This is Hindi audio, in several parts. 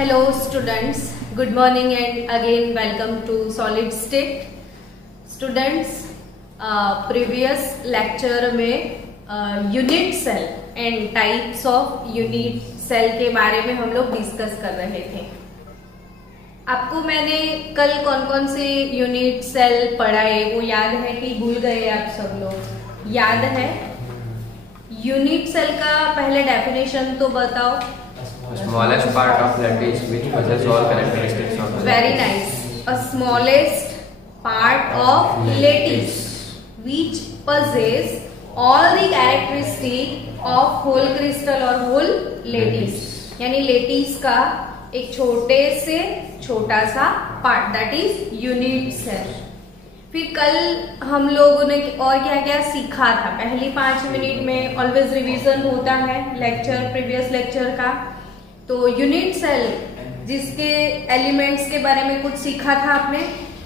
Hello students, good morning and again welcome to Solid State. Students, previous lecture में unit cell and types of unit cell के बारे में हम लोग डिस्कस कर रहे थे। आपको मैंने कल कौन कौन से यूनिट सेल पढ़ाए वो याद है कि भूल गए आप सब लोग? याद है? यूनिट सेल का पहले डेफिनेशन तो बताओ। Smallest part of lattice which possess all characteristics of the Very nice. A smallest part of lattice which possess all the characteristic of whole crystal और whole lattice. यानी लेटिस का एक छोटे से छोटा सा part that is unit cell. फिर कल हम लोगों ने और क्या क्या सीखा था? पहली 5 मिनट में ऑलवेज रिवीजन होता है लेक्चर, प्रीवियस लेक्चर का। तो यूनिट सेल जिसके एलिमेंट्स के बारे में कुछ सीखा था आपने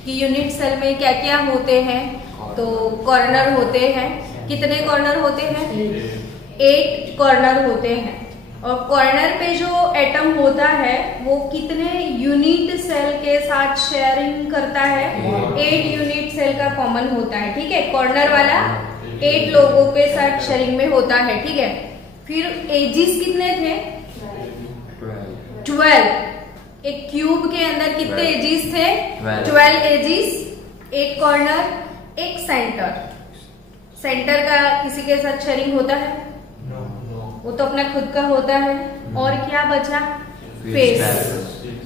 कि यूनिट सेल में क्या क्या होते हैं। तो कॉर्नर होते हैं। कितने कॉर्नर होते हैं? 8 कॉर्नर होते हैं। और कॉर्नर पे जो एटम होता है वो कितने यूनिट सेल के साथ शेयरिंग करता है? 8 यूनिट सेल का कॉमन होता है। ठीक है, कॉर्नर वाला 8 लोगों के साथ शेयरिंग में होता है। ठीक है, फिर एजिस कितने थे? 12। एक क्यूब के अंदर कितने एजिस थे? 12 एजिस, 8 कॉर्नर, एक सेंटर। सेंटर का किसी के साथ शेयरिंग होता है? वो तो अपना खुद का होता है। और क्या बचा? फेस।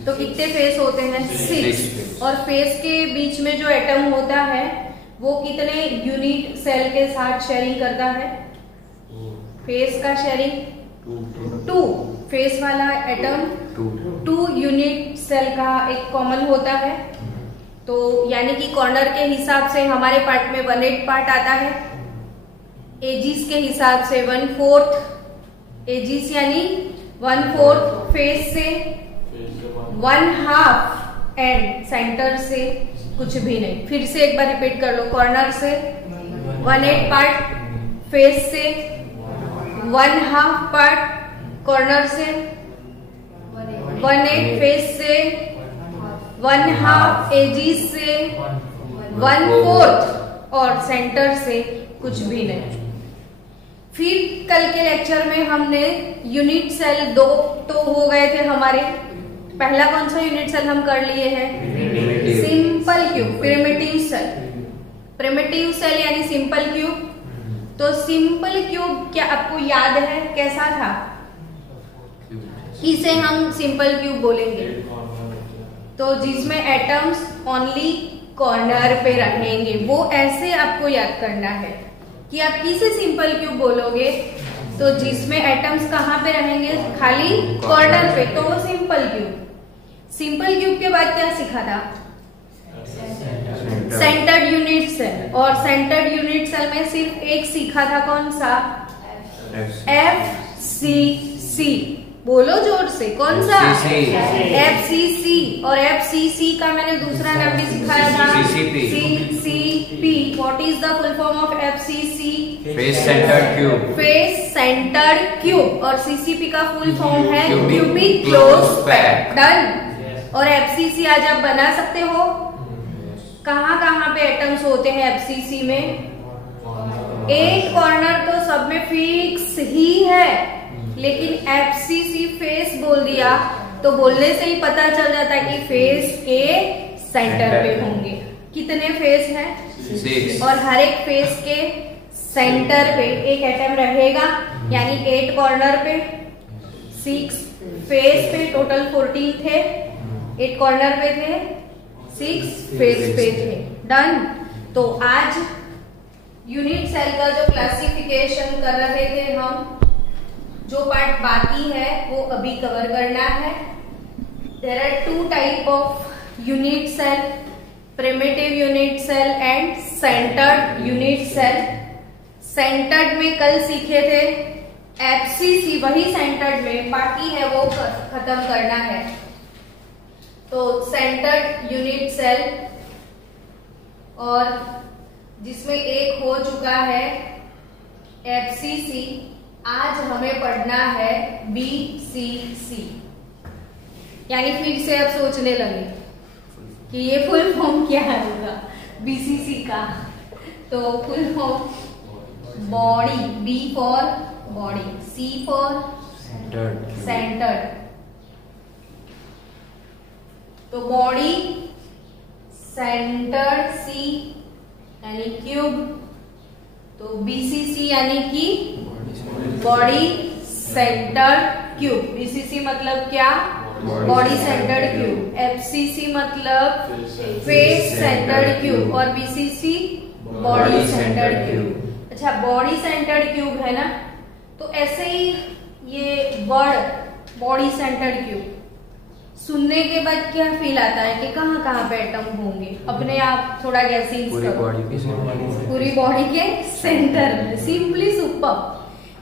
तो कितने फेस होते हैं? 6। और फेस के बीच में जो एटम होता है वो कितने यूनिट सेल के साथ शेयरिंग करता है? फेस का शेयरिंग 2। फेस वाला एटम 2 यूनिट सेल का एक कॉमन होता है। तो यानी कि कॉर्नर के हिसाब से हमारे पार्ट में 1/8 पार्ट आता है। एजिस के हिसाब से 1/4 एजिस यानी 1/4 फेस से, 1/2 एंड सेंटर से कुछ भी नहीं। फिर से एक बार रिपीट कर लो। कॉर्नर से 1/8 पार्ट, फेस से 1/2 पार्ट, कॉर्नर से 1/8 फेस से, 1/2 एजिस से, 1/4 और सेंटर से कुछ भी नहीं। फिर कल के लेक्चर में हमने यूनिट सेल 2 तो हो गए थे हमारे। पहला कौन सा यूनिट सेल हम कर लिए हैं? Simple cube, primitive cell. Primitive cell यानी सिंपल क्यूब। तो सिंपल क्यूब क्या आपको याद है कैसा था? इसे हम सिंपल क्यूब बोलेंगे। तो जिसमें एटम्स ओनली कॉर्नर पे रहेंगे, वो ऐसे आपको याद करना है कि आप किसे सिंपल क्यूब बोलोगे तो जिसमें एटम्स कहाँ पे रहेंगे? खाली कॉर्नर पे, तो वो सिंपल क्यूब। सिंपल क्यूब के बाद क्या सीखा था? Centred unit cell. और सेंटर्ड यूनिट सेल में सिर्फ एक सीखा था, कौन सा? FCC। बोलो जोर से, कौन सा? FCC। और FCC का मैंने दूसरा नाम भी सिखाया था, CCP। What is the full form of FCC? Face centred cube. Face centred cube. और CCP का फुल फॉर्म है क्यूबिक क्लोज पैक। डन। और FCC आज आप बना सकते हो। कहाँ कहाँ पे एटम्स होते हैं FCC में? 8 कॉर्नर तो सब में फिक्स ही है, लेकिन FCC फेस बोल दिया तो बोलने से ही पता चल जाता है कि फेस के सेंटर पे होंगे। कितने फेस हैं? 6। और हर एक फेस के सेंटर पे एक एटम रहेगा, यानी 8 कॉर्नर पे, 6 फेस पे, टोटल 14 थे। 8 कॉर्नर पे थे, 6 फेस पे थे। डन। तो आज यूनिट सेल का जो क्लासिफिकेशन कर रहे थे हम, जो पार्ट बाकी है वो अभी कवर करना है। There are 2 type of unit cell, primitive unit cell and centred unit cell. Centred में कल सीखे थे FCC, वही सेंटर्ड में बाकी है वो खत्म करना है। तो सेंटर्ड यूनिट सेल, और जिसमें एक हो चुका है FCC। आज हमें पढ़ना है BCC। यानी फिर से अब सोचने लगे कि ये फुल फॉर्म क्या है होगा बीसीसी का। तो full form body, B for body, C for centred. तो बॉडी सेंटर्ड सी यानी क्यूब, तो बीसीसी यानी कि बॉडी सेंटर्ड क्यूब। बीसीसी मतलब क्या? Body centred cube. एफसीसी मतलब फेस सेंटर्ड क्यूब और बीसीसी बॉडी सेंटर्ड क्यूब। अच्छा, बॉडी सेंटर्ड क्यूब है ना, तो ऐसे ही ये वर्ड बॉडी सेंटर्ड क्यूब सुनने के बाद क्या फील आता है कि कहाँ कहाँ पे एटम होंगे? अपने आप थोड़ा गैसिंग करो। पूरी बॉडी के सेंटर में, सिंपली सुपर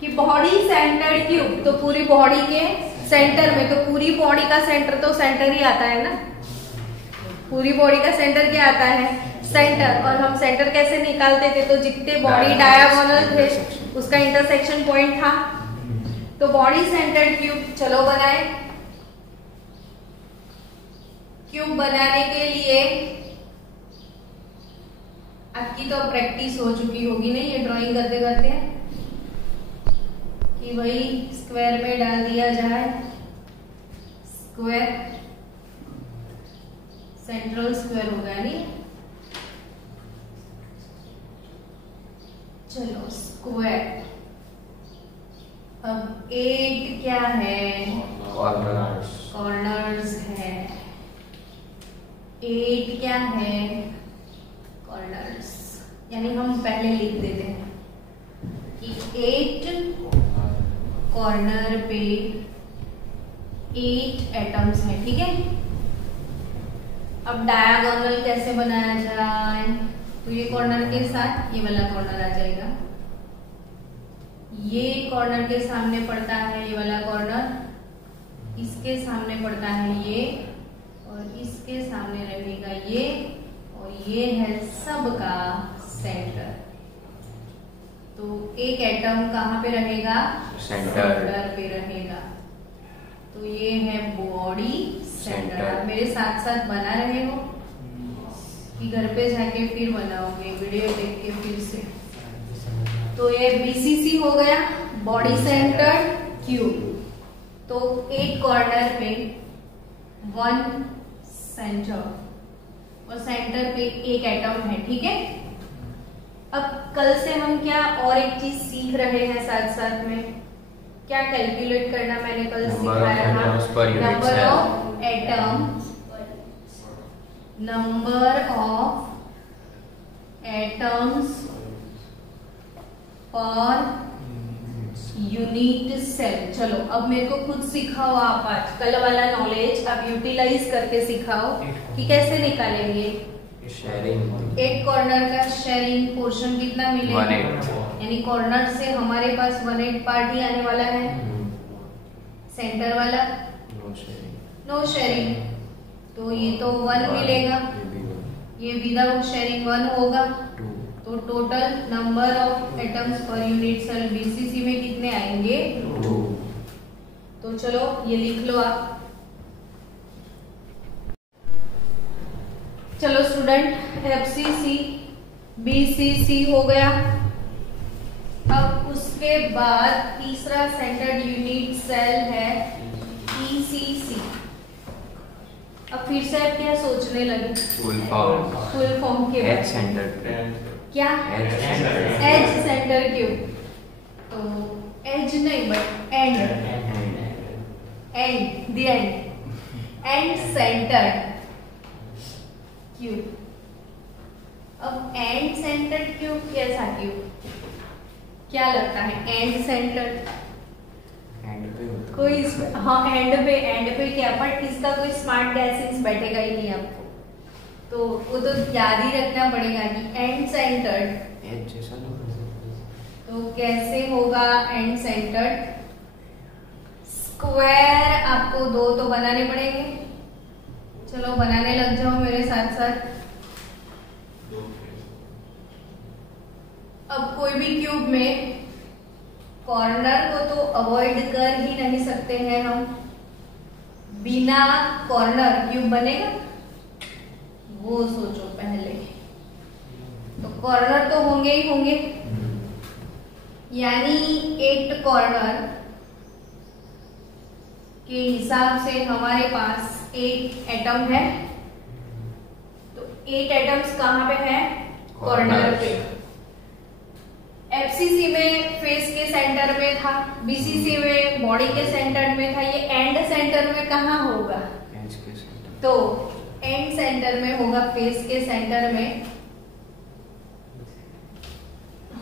कि बॉडी सेंटर्ड क्यूब, तो पूरी बॉडी के सेंटर में। तो पूरी बॉडी का सेंटर तो सेंटर ही आता है ना, पूरी बॉडी का सेंटर क्या आता है? सेंटर। और हम सेंटर कैसे निकालते थे? तो जितने बॉडी डायगोनल थे उसका इंटरसेक्शन पॉइंट था। तो बॉडी सेंटर्ड क्यूब चलो बनाए। क्यूब बनाने के लिए आपकी तो प्रैक्टिस हो चुकी होगी नहीं ये ड्राइंग करते करते कि भाई स्क्वायर में डाल दिया जाए, स्क्वायर सेंट्रल स्क्वायर होगा नहीं। चलो स्क्वायर। अब 8 क्या है? कॉर्नर्स है। 8 क्या है? कॉर्नर्स। यानी हम पहले लिख देते हैं कि 8 कॉर्नर पे 8 एटम्स हैं, ठीक है। अब डायगोनल कैसे बनाया जाए? तो ये कॉर्नर के साथ ये वाला कॉर्नर आ जाएगा, ये कॉर्नर के सामने पड़ता है ये वाला कॉर्नर, इसके सामने पड़ता है ये, और इसके सामने रहेगा ये, और ये है सबका सेंटर। तो एक एटम कहाँ पे रहेगा? सेंटर पे रहेगा। तो ये है बॉडी सेंटर। मेरे साथ साथ बना रहे हो कि घर पे जाके फिर बनाओगे वीडियो देख के फिर से। तो ये बीसीसी हो गया, बॉडी सेंटर क्यूब। तो एक कॉर्नर पे 1 सेंटर और सेंटर पे एक एटम है, ठीक है। अब कल से हम क्या और एक चीज सीख रहे हैं साथ साथ में, क्या कैलकुलेट करना मैंने कल सिखाया था, number of atoms, number of atoms per unit cell. चलो अब मेरे को खुद सिखाओ आप, आज कल वाला नॉलेज अब यूटिलाइज करके सिखाओ कि कैसे निकालेंगे शेयरिंग। एक कॉर्नर का शेयरिंग पोर्शन कितना मिलेगा? 1/8। यानी कॉर्नर से हमारे पास 1/8 पार्ट ही आने वाला है। सेंटर वाला नो शेयरिंग, तो ये तो 1 मिलेगा, ये विदाउट शेयरिंग 1 होगा। तो total number of atoms per unit cell BCC में कितने आएंगे? 2। तो चलो ये लिख लो आप। चलो स्टूडेंट, एफसीसी बीसीसी हो गया। अब उसके बाद तीसरा सेंटर्ड यूनिट सेल है ईसीसी। अब फिर से आप क्या सोचने लगे? फुल फॉर्म के एज सेंटर। क्या? Edge centre cube. तो एज नहीं but end, the end centre cube. अब एंड सेंटर क्यूब कैसा क्यूब? क्या लगता है एंड सेंटर? कोई हाँ एंड पे क्या, बट इसका कोई स्मार्ट गैसेस बैठेगा ही नहीं आपको, तो वो तो याद ही रखना पड़ेगा कि एंड सेंटर्ड। तो कैसे होगा एंड सेंटर्ड? स्क्वायर आपको 2 तो बनाने पड़ेंगे। चलो बनाने लग जाओ मेरे साथ साथ। अब कोई भी क्यूब में कॉर्नर को तो अवॉइड कर ही नहीं सकते हैं हम, बिना कॉर्नर क्यूब बनेगा? वो सोचो पहले। तो कॉर्नर तो होंगे ही होंगे, यानी 8 कॉर्नर के हिसाब से हमारे पास 8 एटम है। तो 8 एटम्स कहाँ पे है? कॉर्नर पे। एफसीसी में फेस के सेंटर में था, बीसीसी में बॉडी के सेंटर में था, ये एंड सेंटर में कहाँ होगा? तो एंड सेंटर में होगा, फेस के सेंटर में।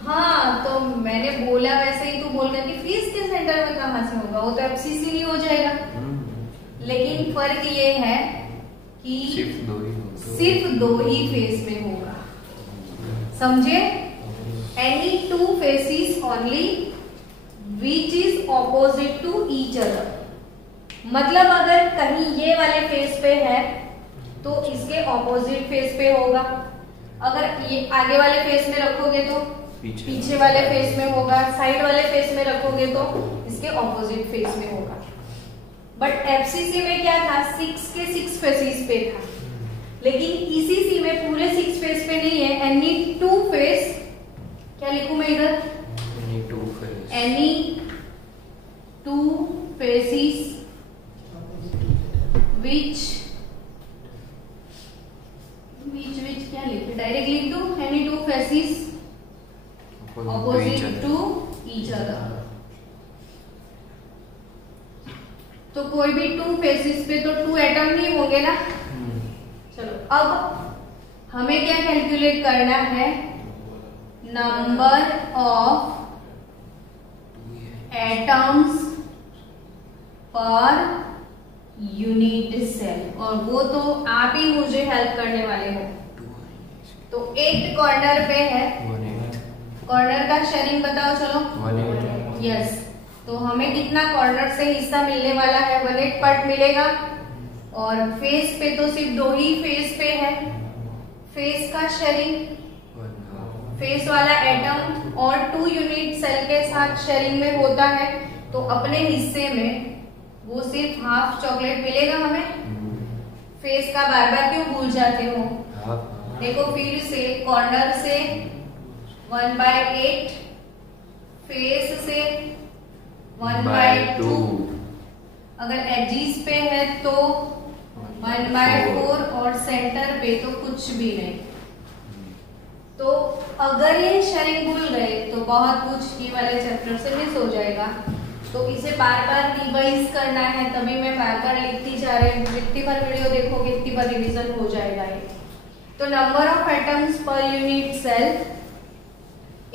हाँ, तो मैंने बोला वैसे ही तू बोल रहा कि फेस के सेंटर में कहाँ से होगा? वो तो एफसीसी नहीं हो जाएगा। लेकिन फर्क ये है कि सिर्फ दो ही फेस में होगा। समझे? Any two faces only which is opposite to each other। मतलब अगर कहीं ये वाले फेस पे है तो इसके ऑपोजिट फेस पे होगा। अगर ये आगे वाले फेस में रखोगे तो पीछे वाले फेस में होगा, साइड वाले फेस में रखोगे तो इसके ऑपोजिट फेस में होगा। बट एफसीसी में क्या था? 6 के 6 फेसेस पे था, लेकिन ईसीसी में पूरे 6 फेस पे नहीं है। एनी 2 फेस, क्या लिखूं मैं इधर? एनी 2 फेसेस विच क्या लिखे? डायरेक्ट लिख दूं? Any 2 faces opposite to each other. तो कोई भी 2 फेसेस पे तो 2 एटम ही होंगे ना। चलो अब हमें क्या कैलकुलेट करना है? Number of atoms per unit cell, और वो तो आप ही मुझे हेल्प करने वाले हो। तो 8 कॉर्नर पे है, कॉर्नर का शेयरिंग बताओ चलो। यस, तो हमें कितना कॉर्नर से हिस्सा मिलने वाला है? 1/8 पार्ट मिलेगा। और फेस पे तो सिर्फ 2 ही फेस पे है। फेस का शेयरिंग, फेस वाला एटम और 2 यूनिट सेल के साथ शेयरिंग में होता है, तो अपने हिस्से में वो सिर्फ हाफ चॉकलेट मिलेगा हमें। फेस का बार बार क्यों भूल जाते हो? देखो फिर से, कॉर्नर से 1/8, फेस से 1/2, अगर एजिस पे है तो 1/4, और सेंटर पे तो कुछ भी नहीं। तो अगर ये शेयरिंग भूल गए तो बहुत कुछ ये वाले चैप्टर से मिस हो जाएगा। तो इसे बार बार रिवाइज करना है, तभी मैं बार बार लिखती जा रही हूँ। जितनी बार वीडियो देखोगे उतनी बार रिवीजन हो जाएगा ये। तो number of atoms per unit cell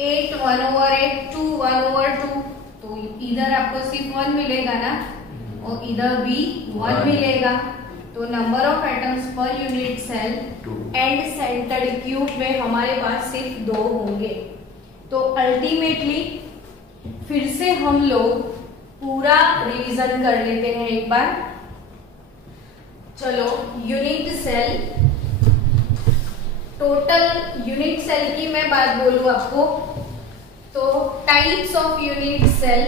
8 1/8 2 1/2। तो इधर आपको सिर्फ 1 मिलेगा ना, और इधर भी 1 मिलेगा। तो number of atoms per unit cell and centred cube में हमारे पास सिर्फ 2 होंगे। तो अल्टीमेटली फिर से हम लोग पूरा रिवीजन कर लेते हैं एक बार। चलो, unit cell, total unit cell की मैं बात बोलूं आपको तो टाइप्स ऑफ यूनिट सेल।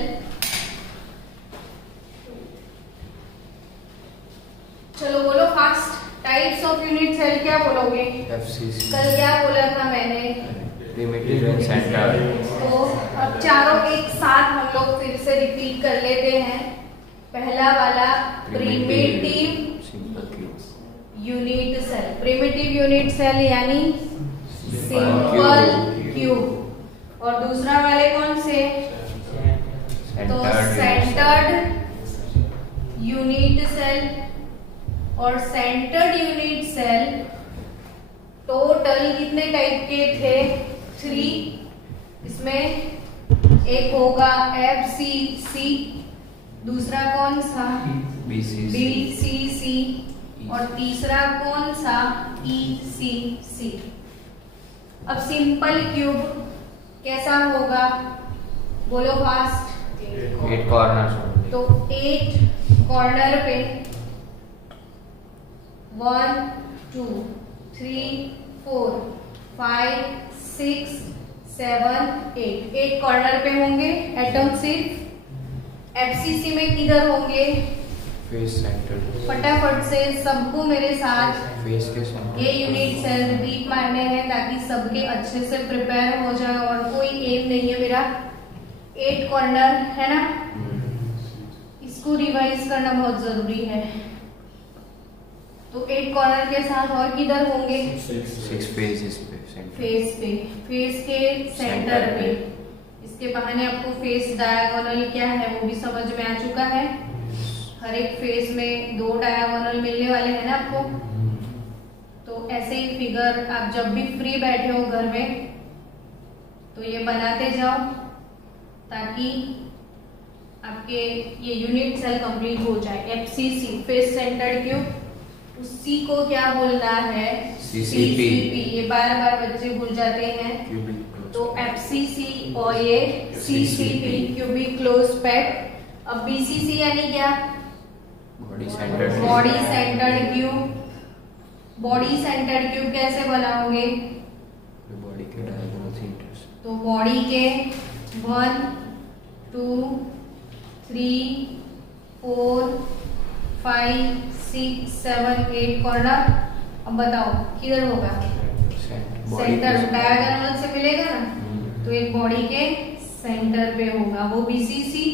चलो बोलो fast, types of unit cell क्या बोलोगे? एफसीसी। कल क्या बोला था मैंने? Primitive and centre. तो अब चारों एक साथ हम लोग फिर से रिपीट कर लेते हैं। पहला वाला primitive unit cell. Primitive unit cell यानी सिंपल क्यूब। और दूसरा वाले कौन से? तो सेंटर्ड यूनिट सेल। और सेंटर्ड यूनिट सेल टोटल कितने टाइप के थे? 3। इसमें एक होगा एफसीसी, दूसरा कौन सा? बीसीसी, और तीसरा कौन सा? ईसीसी। अब सिंपल क्यूब कैसा होगा? बोलो फास्ट। 8 कॉर्नर। तो 8 कॉर्नर पे 1 2 3 4 5 6 7 8 कॉर्नर पे होंगे एटम। सिर्फ एफसीसी में किधर होंगे? फेस सेंटर, फटाफट से सबको मेरे साथ फेस के सेंटर ये यूनिट सेल रिपीट मारने हैं ताकि सबके अच्छे से प्रिपेयर हो जाए। और कोई एम नहीं है मेरा, 8 कॉर्नर है ना, इसको रिवाइज करना बहुत जरूरी है। तो 8 कॉर्नर के साथ और किधर होंगे? 6 फेसेस पे, फेस पे, फेस के सेंटर पे। इसके बहाने आपको फेस डायगोनल क्या है वो भी समझ में आ चुका है। हर एक फेस में 2 डायगोनल मिलने वाले हैं ना आपको। तो ऐसे ही फिगर आप जब भी फ्री बैठे हो घर में तो ये बनाते जाओ ताकि आपके ये यूनिट सेल कंप्लीट हो जाए। एफसीसी, फेस सेंटर्ड क्यूब, उसी को क्या बोलना है? सीसीपी। ये बार बार बच्चे भूल जाते हैं। तो एफसीसी और ये सीसीपी, क्यूबिक क्लोज पैक। अब बीसीसी यानी क्या? Body centred cube. Body centred cube कैसे बनाओगे? बॉडी के डायगोनल सेंटर्स, तो बॉडी के 1 2 3 4 5 6 7 8 कॉर्नर। अब बताओ किधर होगा? सेंटर, डायगोनल से मिलेगा ना, तो एक बॉडी के सेंटर पे होगा, वो बीसीसी।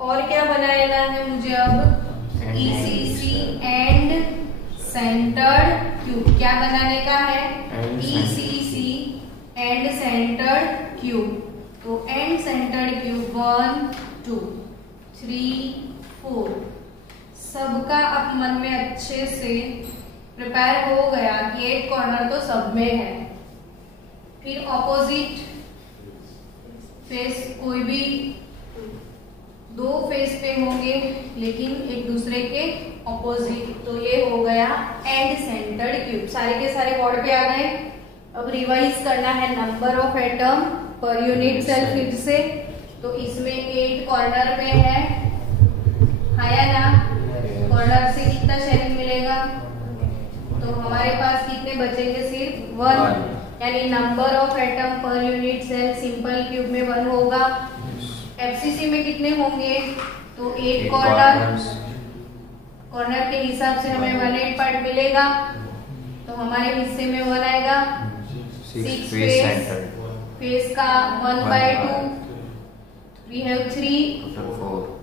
और क्या बनाना है मुझे अब? ECC, and centred cube. क्या बनाने का है? ECC and centred cube. तो एंड सेंटर्ड क्यूब 1 2 3 4 सबका अब मन में अच्छे से प्रिपेयर हो गया कि 8 कॉर्नर तो सब में है। फिर ऑपोजिट फेस, कोई भी 2 फेस पे होंगे लेकिन एक दूसरे के ऑपोजिट। तो ये हो गया एंड सेंटर्ड क्यूब। सारे के सारे बोर्ड पे आ गए। अब रिवाइज करना है number of atom per unit cell फिर से। तो इसमें 8 कॉर्नर पे है, आया ना? कॉर्नर से कितना शेयरिंग मिलेगा? तो हमारे पास कितने बचेंगे? सिर्फ 1, यानी number of atom per unit cell simple cube में 1 होगा। एफसीसी में कितने होंगे? तो 8 कॉर्नर, कॉर्नर के हिसाब से हमें 1/8 पार्ट मिलेगा। तो हमारे हिस्से में 1 आएगा। 6 फेस, फेस का 1/2, वी हैव 3,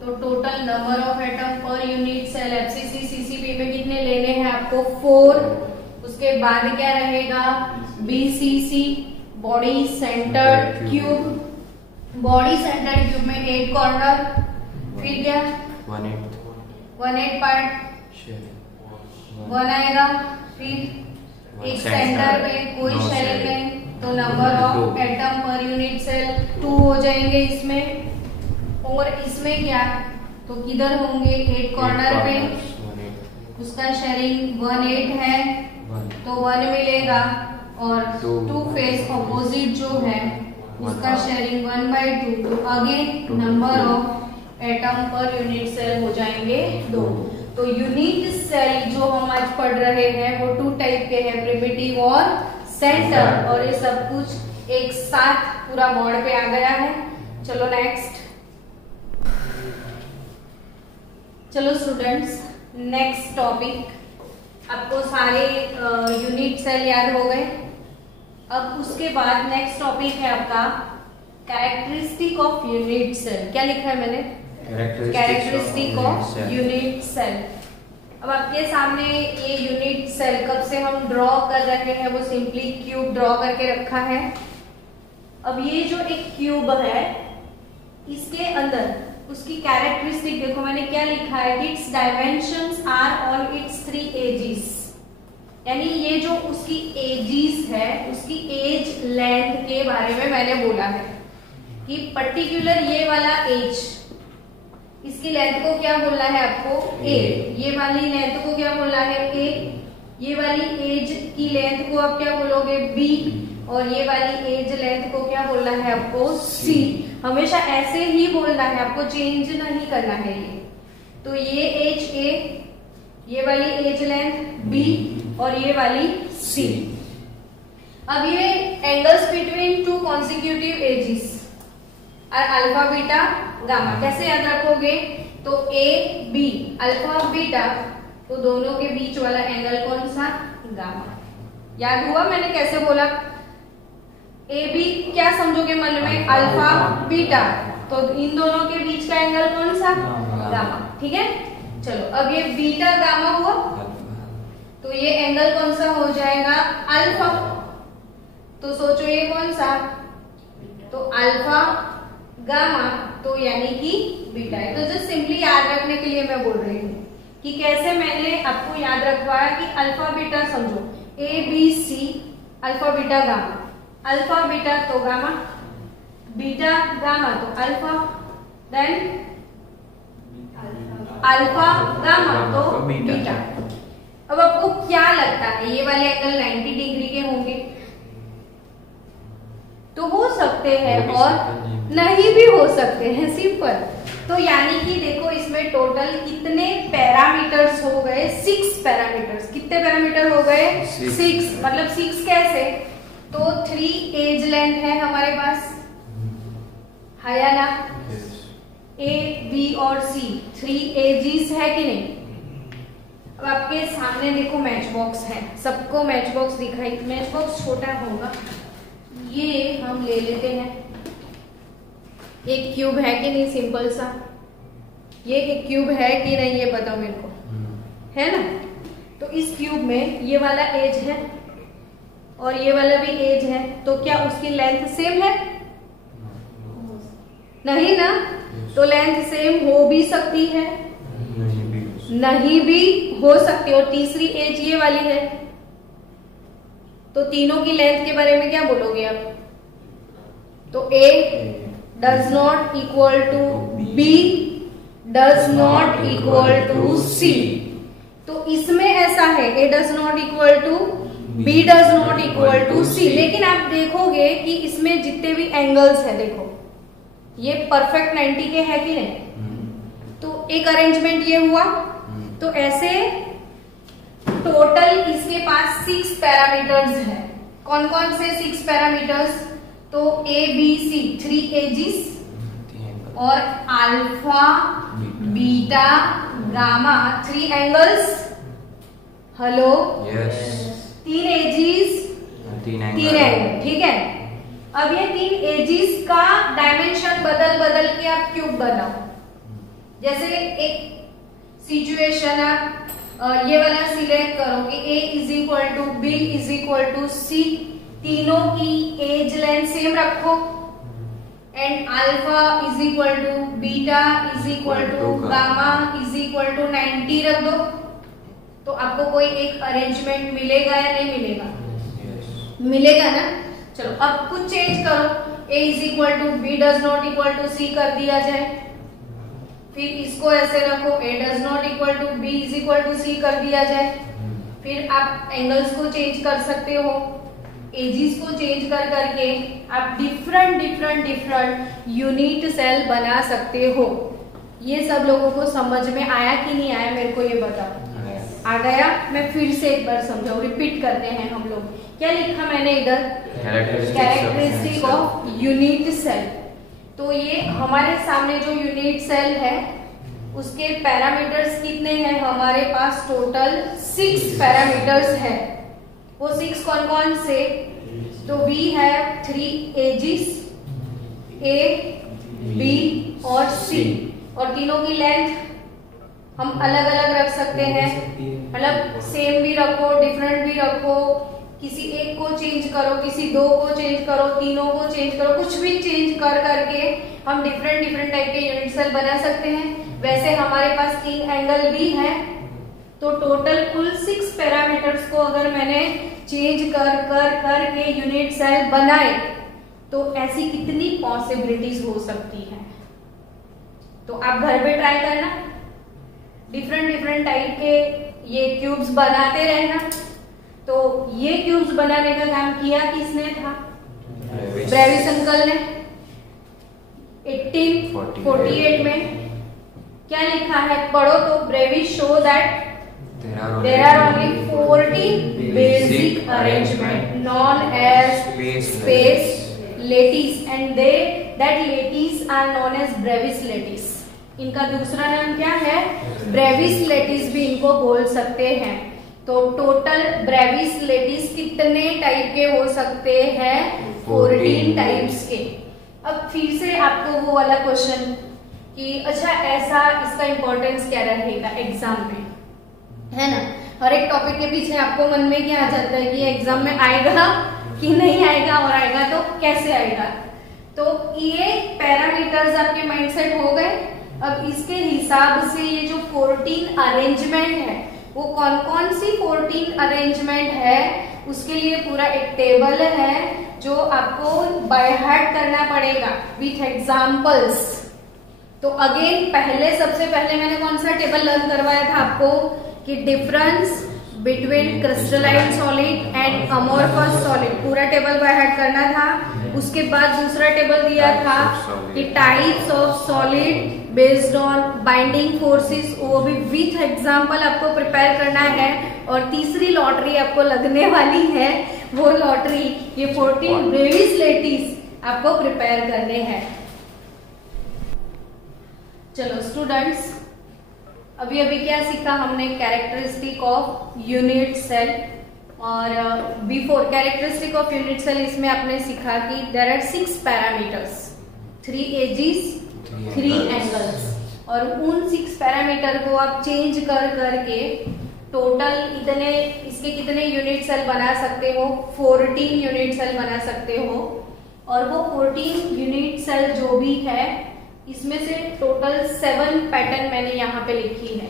तो total number of atom per unit cell FCC CCP में कितने लेने हैं आपको? 4। उसके बाद क्या रहेगा? BCC, body centred cube. Body centred cube में 8 कॉर्नर, फिर क्या? 1/8 पार्ट 1 आएगा। फिर एक सेंटर में कोई शेयरिंग नहीं, तो number of atom per unit cell 2 हो जाएंगे इसमें। और इसमें क्या? तो किधर होंगे? 8 कॉर्नर पे, उसका शेयरिंग 1/8 है, तो 1 मिलेगा। और 2 फेस ऑपोजिट जो है उसका शेयरिंग 1/2। तो again number of atom per unit cell हो जाएंगे 2। तो यूनिट सेल जो हम आज पढ़ रहे हैं वो 2 टाइप के हैं, प्रिमिटिव और सेंटर। और ये सब कुछ एक साथ पूरा बोर्ड पे आ गया है। चलो नेक्स्ट। चलो स्टूडेंट्स, नेक्स्ट टॉपिक। आपको सारे यूनिट सेल याद हो गए। अब उसके बाद नेक्स्ट टॉपिक है आपका कैरेक्टरिस्टिक ऑफ यूनिट सेल। क्या लिखा है मैंने? Characteristic of unit cell. अब आपके सामने ये यूनिट सेल कब से हम ड्रॉ कर रहे हैं, वो सिंपली क्यूब ड्रॉ करके रखा है। अब ये जो एक क्यूब है इसके अंदर उसकी कैरेक्टरिस्टिक देखो, मैंने क्या लिखा है? Its dimensions are on its 3 edges. यानी ये जो उसकी एजेस है, उसकी एज लेंथ के बारे में मैंने बोला है कि पर्टिकुलर ये वाला एज, इसकी लेंथ को क्या बोलना है आपको? ए। ये वाली लेंथ को क्या बोलना है? ए। ये वाली एज की लेंथ को आप क्या बोलोगे? बी। और ये वाली एज लेंथ को क्या बोलना है आपको? सी। हमेशा ऐसे ही बोलना है, आपको चेंज नहीं करना है ये। तो ये एज ए, ये वाली एज लेंथ बी, और ये वाली सी। अब ये एंगल्स बिटवीन 2 कॉन्सिक्यूटिव एजेस और अल्फा बीटा गामा कैसे याद रखोगे? तो ए बी अल्फा बीटा, तो दोनों के बीच वाला एंगल कौन सा? गामा। याद हुआ मैंने कैसे बोला? ए बी क्या समझोगे मन में? अल्फा बीटा, तो इन दोनों के बीच का एंगल कौन सा? गामा। ठीक है, चलो अब ये बीटा गामा हुआ, तो ये एंगल कौन सा हो जाएगा? अल्फा। तो सोचो ये कौन सा? तो अल्फा गामा, तो यानी कि बीटा है। तो जस्ट सिंपली याद रखने के लिए मैं बोल रही हूँ कि कैसे मैंने आपको याद रखवाया कि अल्फा बीटा समझो, A B C alpha beta gamma, alpha beta तो गामा, बीटा गामा तो अल्फा, देन अल्फा गामा तो बीटा। अब आपको क्या लगता है ये वाले एंगल 90 डिग्री के होंगे? तो हो सकते हैं और नहीं भी हो सकते हैं, सिंपल। तो यानी कि देखो इसमें टोटल कितने पैरामीटर्स हो गए? 6 पैरामीटर्स। कितने पैरामीटर हो गए? 6। मतलब 6 कैसे? तो 3 एज लेंथ है हमारे पास, है या ना? ए बी और सी 3 एजीज है कि नहीं? अब आपके सामने देखो मैच बॉक्स है, सबको मैच बॉक्स दिखाई, मैच बॉक्स छोटा होगा, ये हम ले लेते हैं। एक क्यूब है कि नहीं? सिंपल सा, ये एक क्यूब है कि नहीं ये बताओ मेरे को, है ना? तो इस क्यूब में ये वाला एज है और ये वाला भी एज है, तो क्या उसकी लेंथ सेम है? नहीं ना? तो लेंथ सेम हो भी सकती है, नहीं भी हो सकती, और तीसरी एज ये वाली है, तो तीनों की लेंथ के बारे में क्या बोलोगे आप? तो A does not equal to B does not equal to C। तो इसमें ऐसा है A does not equal to B does not equal to C, लेकिन आप देखोगे कि इसमें जितने भी एंगल्स है, देखो ये परफेक्ट 90 के है कि नहीं? तो एक अरेंजमेंट ये हुआ। तो ऐसे टोटल इसके पास 6 पैरामीटर्स हैं। कौन कौन से 6 पैरामीटर्स? तो ए बी सी 3 एजिस और alpha beta gamma 3 angles. Hello, 3 edges 3 angle. ठीक है, अब ये 3 एजिस का डायमेंशन बदल बदल के आप क्यूब बनाओ। जैसे एक सिचुएशन आप ये वाला सिलेक्ट करो कि A is equal to B is equal to C, तीनों की एज लेंथ सेम रखो, and alpha is equal to beta is equal to gamma is equal to 90 रख दो। तो आपको कोई एक अरेंजमेंट मिलेगा या नहीं मिलेगा? मिलेगा ना? चलो अब कुछ चेंज करो, A is equal to B does not equal to C कर दिया जाए, फिर इसको ऐसे रखो A does not equal to B is equal to C कर दिया जाए। फिर आप एंगल्स को चेंज कर सकते हो, एजिस को चेंज कर करके आप डिफरेंट यूनिट सेल बना सकते हो। ये सब लोगों को समझ में आया कि नहीं आया मेरे को ये बताओ। आ गया? मैं फिर से एक बार समझाऊं, रिपीट करते हैं हम लोग। क्या लिखा मैंने इधर? Characteristic of unit cell. तो ये हमारे सामने जो यूनिट सेल है उसके पैरामीटर्स कितने हैं? हमारे पास टोटल 6 पैरामीटर्स है। वो 6 कौन कौन से? तो we have 3 edges, A, B और C, और तीनों की लेंथ हम अलग अलग रख सकते हैं, मतलब सेम भी रखो, डिफरेंट भी रखो, किसी एक को चेंज करो, किसी 2 को चेंज करो, तीनों को चेंज करो, कुछ भी चेंज कर करके हम डिफरेंट टाइप के यूनिट सेल बना सकते हैं। वैसे हमारे पास 3 एंगल भी है, तो टोटल कुल 6 पैरामीटर्स को अगर मैंने चेंज कर के यूनिट सेल बनाए तो ऐसी कितनी पॉसिबिलिटीज हो सकती है। तो आप घर पे ट्राई करना, डिफरेंट टाइप के ये क्यूब्स बनाते रहना। तो ये क्यूब्स बनाने का काम किया किसने था? ब्रेविस अंकल ने 1848 में। क्या लिखा है पढ़ो तो? Brevis show that there are only 40 basic arrangement known as space lattice, and that lattice are known as Brevis lattice. इनका दूसरा नाम क्या है? ब्रेविस लेटिस भी इनको बोल सकते हैं। तो टोटल ब्रेविस लेटिस कितने टाइप के हो सकते हैं? 14 टाइप्स के। अब फिर से आपको वो वाला क्वेश्चन कि अच्छा ऐसा इसका इंपॉर्टेंस क्या रहेगा एग्जाम में, है ना? हर एक टॉपिक के पीछे आपको मन में क्या आ जाता है कि एग्जाम में आएगा कि नहीं आएगा, और आएगा तो कैसे आएगा। तो ये पैरामीटर्स आपके माइंडसेट हो गए। अब इसके हिसाब से ये जो 14 अरेंजमेंट है वो कौन कौन सी 14 अरेंजमेंट है, उसके लिए पूरा एक टेबल है जो आपको बाय हार्ट करना पड़ेगा विथ एग्जाम्पल्स। तो अगेन सबसे पहले मैंने कौन सा टेबल लर्न करवाया था आपको कि difference between crystalline solid and amorphous solid, पूरा टेबल बाय हार्ट करना था। उसके बाद दूसरा टेबल दिया था कि types of solid based on binding forces, वो भी विथ एग्जांपल आपको प्रिपेयर करना है। और तीसरी लॉटरी आपको लगने वाली है, वो लॉटरी ये 14 ब्रेविस लेटिस आपको प्रिपेयर करने हैं। चलो स्टूडेंट्स, अभी क्या सीखा हमने? Characteristic of unit cell. और before characteristic of unit cell इसमें आपने सीखा कि there are 6 parameters, 3 axes, 3 angles, और उन 6 पैरामीटर को आप चेंज करके टोटल इतने इसके कितने यूनिट सेल बना सकते हो? 14 यूनिट सेल बना सकते हो। और वो 14 यूनिट सेल जो भी है इसमें से टोटल 7 पैटर्न मैंने यहाँ पे लिखी है,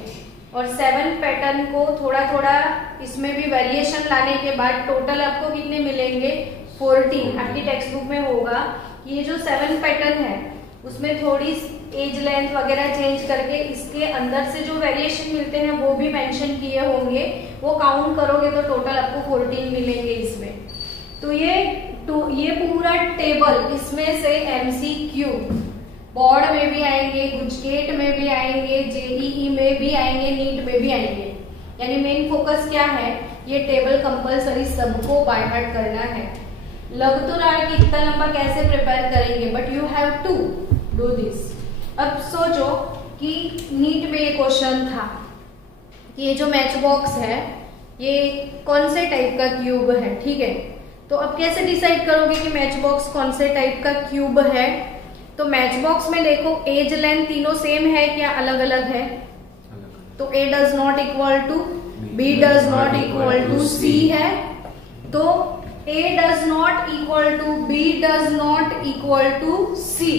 और 7 पैटर्न को थोड़ा थोड़ा इसमें भी वेरिएशन लाने के बाद टोटल आपको कितने मिलेंगे? 14। आपकी टेक्स्ट बुक में होगा कि ये जो 7 पैटर्न है उसमें थोड़ी एज लेंथ वगैरह चेंज करके इसके अंदर से जो वेरिएशन मिलते हैं वो भी मेंशन किए होंगे। वो काउंट करोगे तो टोटल आपको 14 मिलेंगे इसमें। तो ये पूरा टेबल, इसमें से MCQ बोर्ड में भी आएंगे, गुजकेट में भी आएंगे, JEE में भी आएंगे, नीट में भी आएंगे। यानी मेन फोकस क्या है? ये टेबल कंपलसरी सबको बाय हार्ट करना है। लग तो रहा है कि इतना लंबा कैसे प्रिपेयर करेंगे, but you have to do this. अब सोचो कि नीट में ये क्वेश्चन था कि ये जो मैच बॉक्स है ये कौन से टाइप का क्यूब है, ठीक है? तो अब कैसे डिसाइड करोगे कि मैच बॉक्स कौन से टाइप का क्यूब है? तो मैच बॉक्स में देखो एज लेंथ तीनों सेम है क्या अलग अलग है? तो A does not equal to B does not equal to C है। तो A does not equal to B does not equal to C।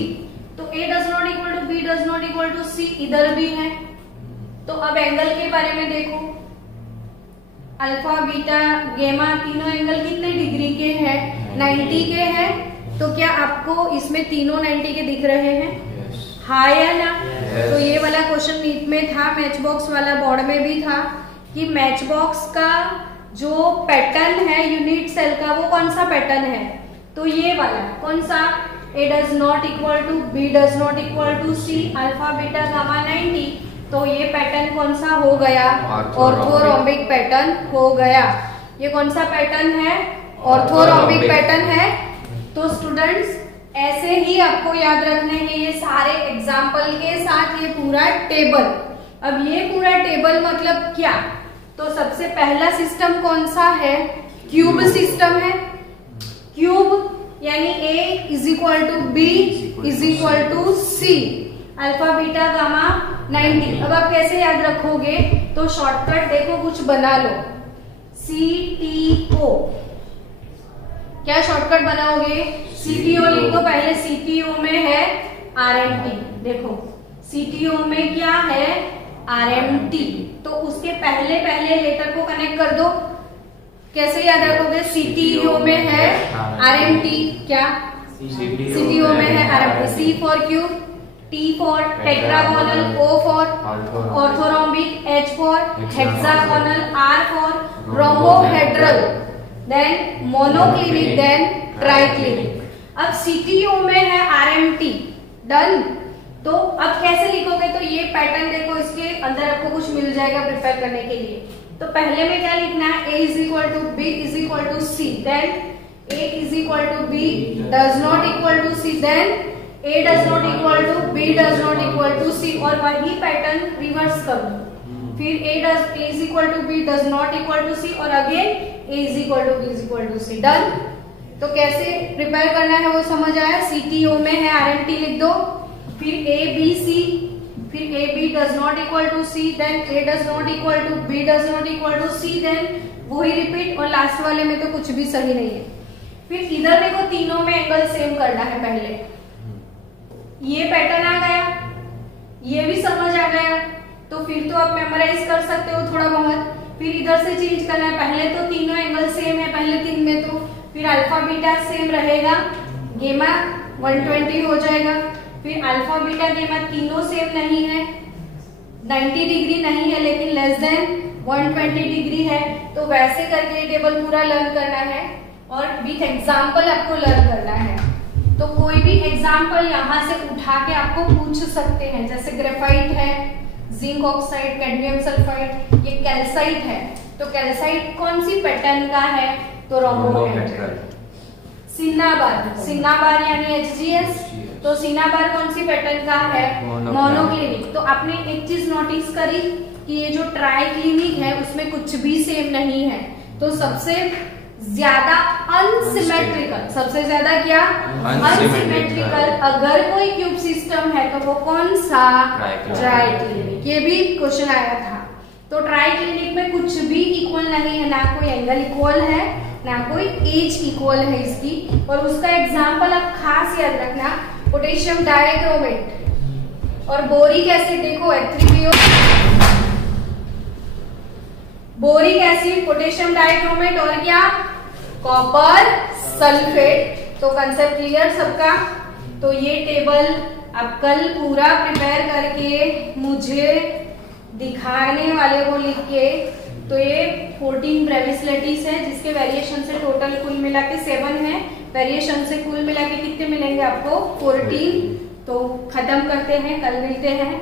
तो A does not equal to B does not equal to C इधर भी है। तो अब एंगल के बारे में देखो, अल्फा बीटा गेमा तीनों एंगल कितने डिग्री के हैं? 90 के हैं। तो क्या आपको इसमें तीनों 90 के दिख रहे हैं? हाँ या ना? तो ये वाला क्वेश्चन नीट में था, मैच बॉक्स वाला बोर्ड में भी था कि मैच बॉक्स का जो पैटर्न है यूनिट सेल का वो कौन सा पैटर्न है? तो ये वाला कौन सा? A does not equal to B does not equal to C, alpha beta gamma 90। तो ये पैटर्न कौन सा हो गया? ऑर्थोरोम्बिक पैटर्न हो गया। ये कौन सा पैटर्न है? ऑर्थोरोम्बिक पैटर्न है। तो स्टूडेंट्स ऐसे ही आपको याद रखने हैं ये सारे एग्जाम्पल के साथ ये पूरा टेबल। अब ये पूरा टेबल मतलब क्या? तो सबसे पहला सिस्टम कौन सा है? क्यूब सिस्टम है। क्यूब यानी A is equal to B is equal to C, alpha beta gamma 90। अब आप कैसे याद रखोगे? तो शॉर्टकट देखो, कुछ बना लो, CTO। क्या शॉर्टकट बनाओगे? CTO लिख दो। पहले CTO में है RMT। देखो CTO में क्या है? RMT। तो उसके पहले लेटर को कनेक्ट कर दो। कैसे याद रखोगे? CTO में है RMT। क्या? CTO में है RMT। C for cube, T for tetragonal, O for orthorhombic, H for hexagonal, R for rhombohedral, then monoclinic, then triclinic. अब CTO में है RMT, डन। तो अब कैसे लिखोगे? तो ये पैटर्न देखो, इसके अंदर आपको कुछ मिल जाएगा प्रिपेयर करने के लिए। तो पहले में क्या लिखना है? A is equal to B is equal to C, then A is equal to B does not equal to C, then A does not equal to B does not equal to C, और वही पैटर्न रिवर्स कर दो, फिर A is equal to B does not equal to C, और again A is equal to B is equal to C। Done. तो कैसे प्रिपेयर करना है वो समझ आया। CTO में है RMT लिख दो, फिर A B C, फिर A B does not equal to C, then A does not equal to B does not equal to C, देन वही रिपीट, और लास्ट वाले में तो कुछ भी सही नहीं है। फिर इधर देखो तीनों में एंगल सेम करना है। पहले ये पैटर्न आ गया, ये भी समझ आ गया, तो फिर तो आप मेमोराइज कर सकते हो थोड़ा बहुत। फिर इधर से चेंज करना है, पहले तो तीनों एंगल सेम है पहले तीन में, तो फिर अल्फा बीटा सेम रहेगा, गेमा 120 हो जाएगा। फिर अल्फा बीटा गेमा तीनों सेम नहीं है, 90 डिग्री नहीं है लेकिन लेस देन 120 डिग्री है, तो वैसे करके ये टेबल पूरा लर्न करना है और विथ एग्जाम्पल आपको लर्न करना है। तो कोई भी एग्जाम्पल यहाँ से उठा के आपको पूछ सकते हैं, जैसे ग्रेफाइट है, जिंक ऑक्साइड, कैडमियम सल्फाइड, ये कैल्साइट है, तो कैल्साइट कौन सी पैटर्न का है, तो रोम्बोहेड्रल। सिन्नाबार यानी HGS, तो सिन्नाबार कौन सी पैटर्न का है, मोनोक्लिनिक। तो आपने एक चीज नोटिस करी कि ये जो ट्राइक्लिनिक है उसमें कुछ भी सेम नहीं है, तो सबसे ज्यादा अनसिमेट्रिकल, सबसे ज्यादा क्या अनसिमेट्रिकल अगर कोई क्यूब सिस्टम है तो वो कौन सा, ट्राइक्लिनिक। ये भी क्वेश्चन आया था। तो ट्राइक्लिनिक में कुछ भी इक्वल नहीं है, ना कोई एंगल इक्वल है ना कोई एज इक्वल है इसकी, और उसका एग्जाम्पल आप खास याद रखना, पोटेशियम डाइक्रोमेट और बोरिक एसिड। देखो H3PO, boric acid, potassium dichromate और क्या, कॉपर सल्फेट। तो कंसेप्ट क्लियर सबका। तो ये टेबल आप कल पूरा प्रिपेयर करके मुझे दिखाने वाले को लिख के, तो ये 14 ब्रेविस लैटिस है जिसके वेरिएशन से टोटल कुल मिला के 7 है, वेरिएशन से कुल मिला के कितने मिलेंगे आपको 14। तो खत्म करते हैं, कल मिलते हैं।